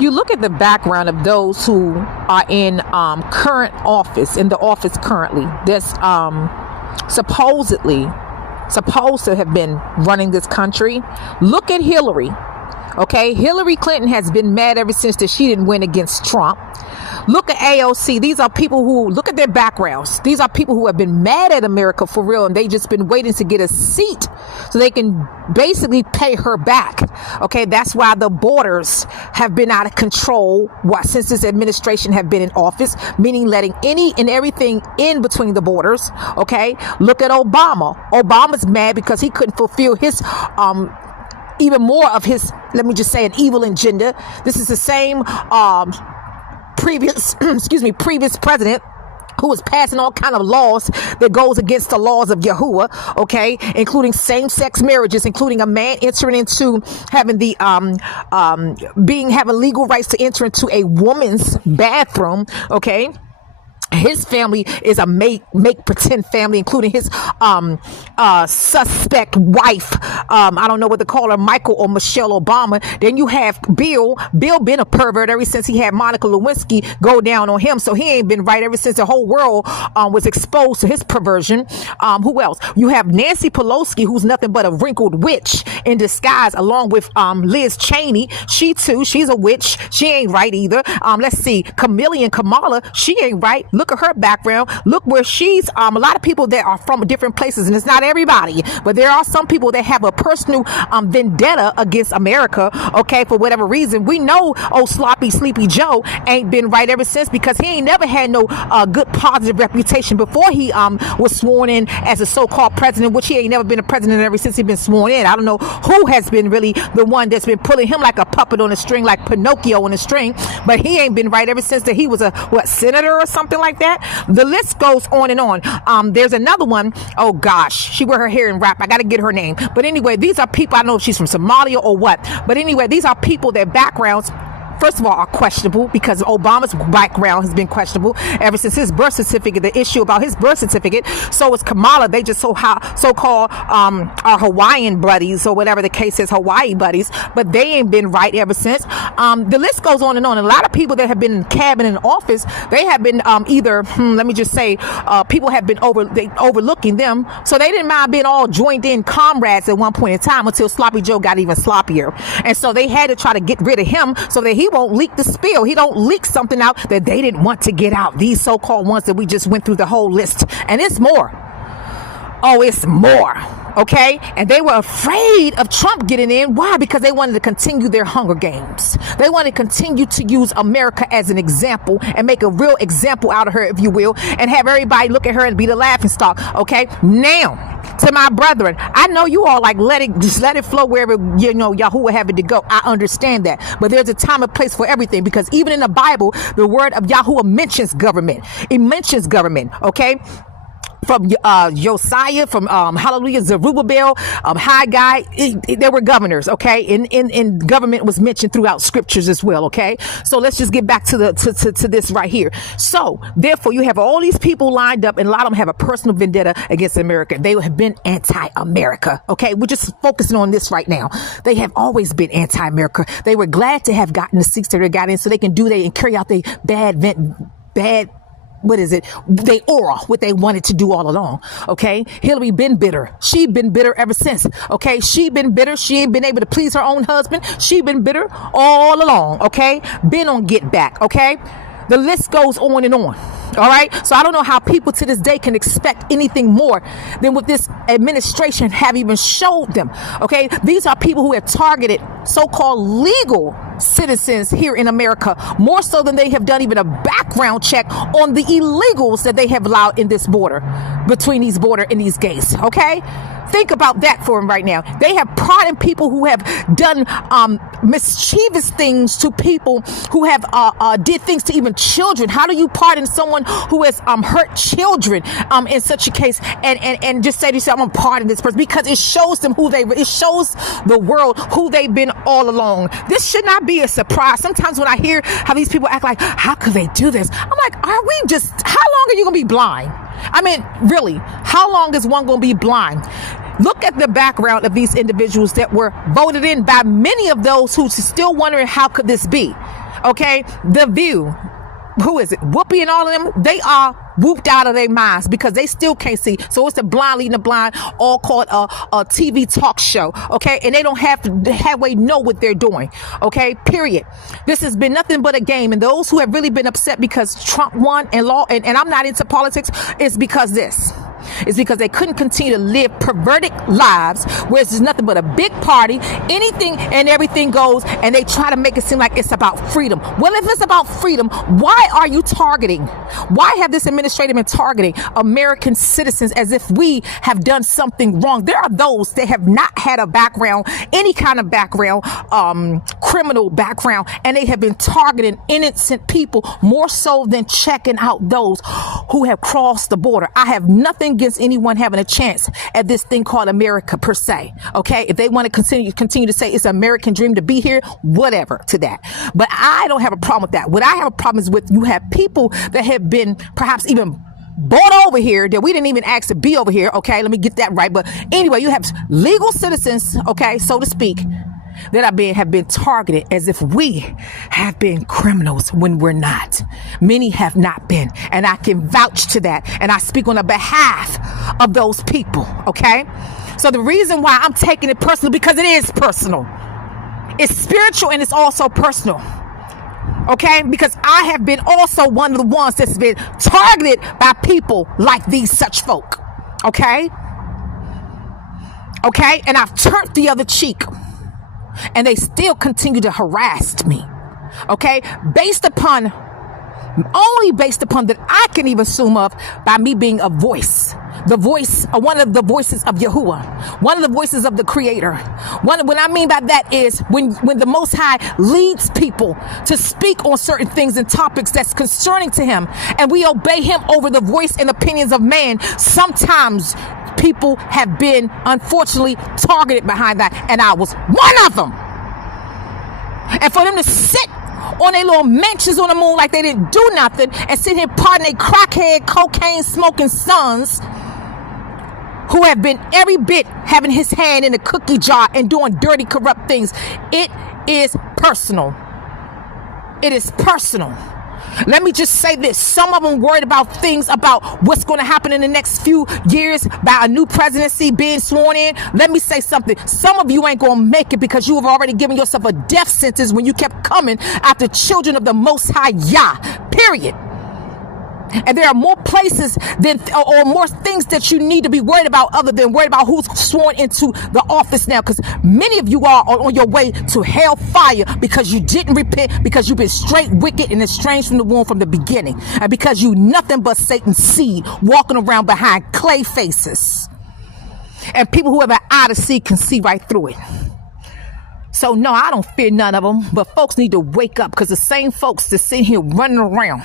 You look at the background of those who are in current office, in the office currently, that's supposed to have been running this country. Look at Hillary. Okay, Hillary Clinton has been mad ever since that she didn't win against Trump. Look at AOC. These are people who, look at their backgrounds. These are people who have been mad at America for real, and they just been waiting to get a seat so they can basically pay her back. Okay, that's why the borders have been out of control since this administration have been in office, meaning letting any and everything in between the borders. Okay, look at Obama. Obama's mad because he couldn't fulfill his even more of his, let me just say, an evil agenda. This is the same previous president who was passing all kind of laws that goes against the laws of Yahuwah, okay, including same-sex marriages, including a man entering into having the having legal rights to enter into a woman's bathroom, okay. His family is a make pretend family, including his suspect wife. I don't know what to call her, Michael or Michelle Obama. Then you have Bill. Bill been a pervert ever since he had Monica Lewinsky go down on him. So he ain't been right ever since the whole world was exposed to his perversion. Who else? You have Nancy Pelosi, who's nothing but a wrinkled witch in disguise, along with Liz Cheney. She too, she's a witch. She ain't right either. Let's see, Kamala, she ain't right. Look at her background. Look where she's a lot of people that are from different places, and it's not everybody, but there are some people that have a personal vendetta against America, okay, for whatever reason. We know sloppy sleepy Joe ain't been right ever since, because he ain't never had no good positive reputation before he was sworn in as a so-called president, which he ain't never been a president ever since he been sworn in. I don't know who has been really the one that's been pulling him like a puppet on a string, like Pinocchio on a string, but he ain't been right ever since that he was a senator or something like that. The list goes on and on. There's another one. Oh gosh, she wear her hair in wrap. I got to get her name. But anyway, these are people. I don't know if she's from Somalia or what. But anyway, these are people, their backgrounds, first of all, are questionable, because Obama's background has been questionable ever since his birth certificate, the issue about his birth certificate. So is Kamala. They just so-called our Hawaiian buddies, or whatever the case is, Hawaii buddies, but they ain't been right ever since. The list goes on and on. And a lot of people that have been in cabinet and office, they have been let me just say, people have been overlooking them, so they didn't mind being all joined in comrades at one point in time, until Sloppy Joe got even sloppier. And so they had to try to get rid of him so that he won't leak the spill. He don't leak something out that they didn't want to get out. These so-called ones that we just went through the whole list. And it's more. Oh, it's more. Okay? And they were afraid of Trump getting in. Why? Because they wanted to continue their Hunger Games. They wanted to continue to use America as an example and make a real example out of her, if you will, and have everybody look at her and be the laughing stock. Okay? Now, to my brethren, I know you all like just let it flow wherever Yahuwah have it to go. I understand that, but there's a time and place for everything, because even in the Bible, the word of Yahuwah mentions government. It mentions government. Okay. From Josiah, from Hallelujah, Zerubbabel, Haggai, there were governors, okay, and government was mentioned throughout scriptures as well, okay. So let's just get back to this right here. So therefore, you have all these people lined up, and a lot of them have a personal vendetta against America. They have been anti-America, okay. We're just focusing on this right now. They have always been anti-America. They were glad to have gotten the seats that they got in, so they can and carry out their bad. What is it? They aura, what they wanted to do all along. Okay. Hillary been bitter. She been bitter ever since. Okay. She been bitter. She ain't been able to please her own husband. She been bitter all along. Okay. Been on get back. Okay. The list goes on and on. All right. So I don't know how people to this day can expect anything more than what this administration have even showed them. Okay. These are people who have targeted so-called legal citizens here in America, more so than they have done even a background check on the illegals that they have allowed in this border, between these border and these gates. Okay. Think about that for them right now. They have pardoned people who have done mischievous things to people who have did things to even children. How do you pardon someone who has hurt children in such a case and just say to yourself, I'm gonna pardon this person? Because it shows them it shows the world who they've been all along. This should not be a surprise. Sometimes when I hear how these people act like, how could they do this? I'm like, how long are you gonna be blind? I mean, really, how long is one gonna be blind? Look at the background of these individuals that were voted in by many of those who are still wondering, how could this be? Okay, The View. Who is it? Whoopi and all of them, they are whooped out of their minds because they still can't see. So it's the blind leading the blind, all called a TV talk show. Okay, and they don't have to halfway know what they're doing. Okay, period. This has been nothing but a game. And those who have really been upset because Trump won and I'm not into politics, it's because this. It's because they couldn't continue to live perverted lives where it's nothing but a big party, anything and everything goes, and they try to make it seem like it's about freedom. Well, if it's about freedom, why are you targeting? Why have this administration been targeting American citizens as if we have done something wrong? There are those that have not had a background, any kind of background, criminal background, and they have been targeting innocent people more so than checking out those who have crossed the border. I have nothing against anyone having a chance at this thing called America per se. Okay, if they want to continue to say it's an American dream to be here, whatever to that. But I don't have a problem with that. What I have a problem is with you have people that have been perhaps even bought over here that we didn't even ask to be over here. Okay, let me get that right. But anyway, you have legal citizens, okay, so to speak, that have been targeted as if we have been criminals when we're not. Many have not been, and I can vouch to that, and I speak on the behalf of those people. Okay, so the reason why I'm taking it personal, because it is personal. It's spiritual and it's also personal. Okay, because I have been also one of the ones that's been targeted by people like these such folk. Okay, and I've turned the other cheek. And they still continue to harass me, okay? Only based upon that I can even assume of by me being a voice, the voice, one of the voices of Yahuwah, one of the voices of the Creator. What I mean by that is when the Most High leads people to speak on certain things and topics that's concerning to Him, and we obey Him over the voice and opinions of man, sometimes people have been unfortunately targeted behind that, and I was one of them. And for them to sit on their little mansions on the moon like they didn't do nothing and sit here pardoning their crackhead, cocaine smoking sons who have been every bit having his hand in the cookie jar and doing dirty, corrupt things. It is personal. It is personal. Let me just say this. Some of them worried about things about what's going to happen in the next few years by a new presidency being sworn in. Let me say something. Some of you ain't going to make it because you have already given yourself a death sentence when you kept coming after children of the Most High Yah. Period. And there are more places or more things that you need to be worried about other than worried about who's sworn into the office now. Because many of you are on your way to hellfire because you didn't repent, because you've been straight wicked and estranged from the womb from the beginning. And because you nothing but Satan's seed walking around behind clay faces. And people who have an eye to see can see right through it. So no, I don't fear none of them, but folks need to wake up, because the same folks that sit here running around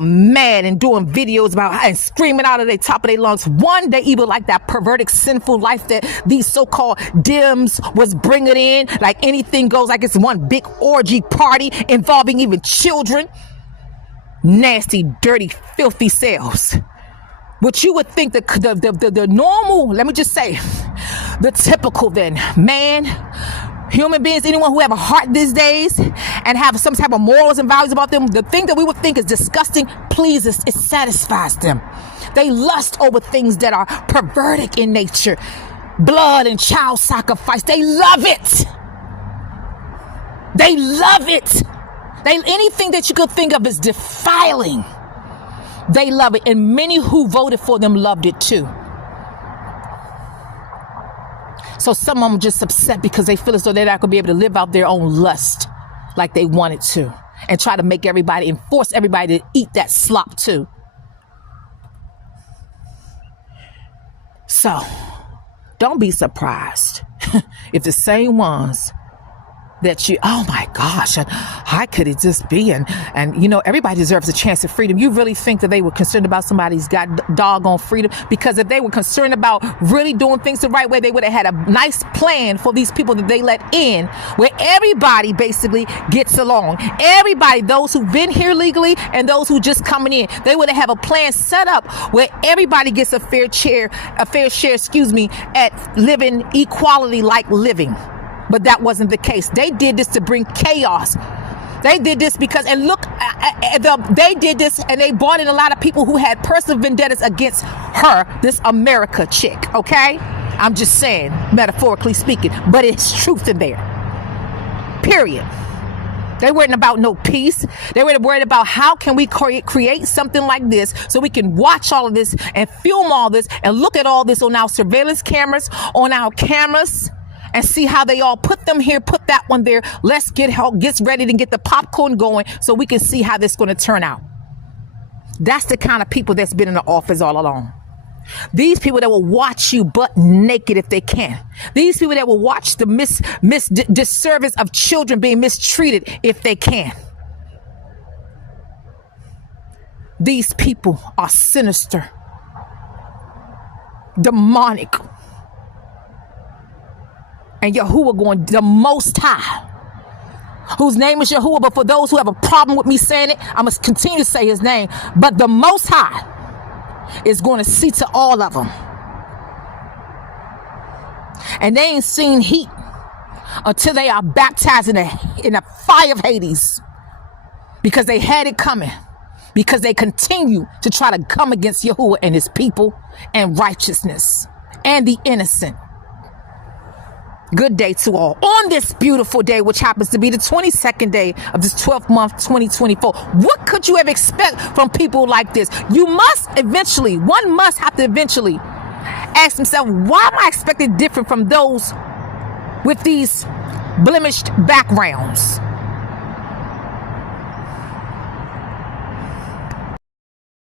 mad and doing videos about and screaming out of the top of their lungs. One, they even like that perverted, sinful life that these so-called Dems was bringing in, like anything goes, like it's one big orgy party involving even children. Nasty, dirty, filthy selves. What you would think the normal, let me just say, the typical then, man, human beings, anyone who have a heart these days and have some type of morals and values about them, the thing that we would think is disgusting pleases, it satisfies them. They lust over things that are perverted in nature. Blood and child sacrifice. They love it. They love it. Anything that you could think of is defiling. They love it, and many who voted for them loved it too. So some of them just upset because they feel as though they're not going to be able to live out their own lust like they wanted to, and try to make everybody and force everybody to eat that slop too. So don't be surprised if the same ones that you, oh my gosh, and how could it just be? And you know, everybody deserves a chance at freedom. You really think that they were concerned about somebody's got doggone freedom? Because if they were concerned about really doing things the right way, they would have had a nice plan for these people that they let in, where everybody basically gets along. Everybody, those who've been here legally and those who just coming in, they would have a plan set up where everybody gets a fair share, at living equality like living. But that wasn't the case. They did this to bring chaos They did this because, and look, they did this and they brought in a lot of people who had personal vendettas against her, this America chick, okay? I'm just saying, metaphorically speaking, but it's truth in there. Period. They weren't about no peace. They were worried about how can we create something like this so we can watch all of this and film all this and look at all this on our surveillance cameras, and see how they all put them here, put that one there. Let's get ready to get the popcorn going so we can see how this is going to turn out. That's the kind of people that's been in the office all along. These people that will watch you butt naked if they can. These people that will watch the disservice of children being mistreated if they can. These people are sinister, demonic. And Yahuwah going, the Most High, whose name is Yahuwah, but for those who have a problem with me saying it, I must continue to say his name. But the Most High is going to see to all of them. And they ain't seen heat until they are baptized in a fire of Hades, because they had it coming, because they continue to try to come against Yahuwah and his people and righteousness and the innocent. Good day to all. On this beautiful day, which happens to be the 22nd day of this 12th month, 2024. What could you ever expect from people like this? One must have to eventually ask himself, why am I expected different from those with these blemished backgrounds?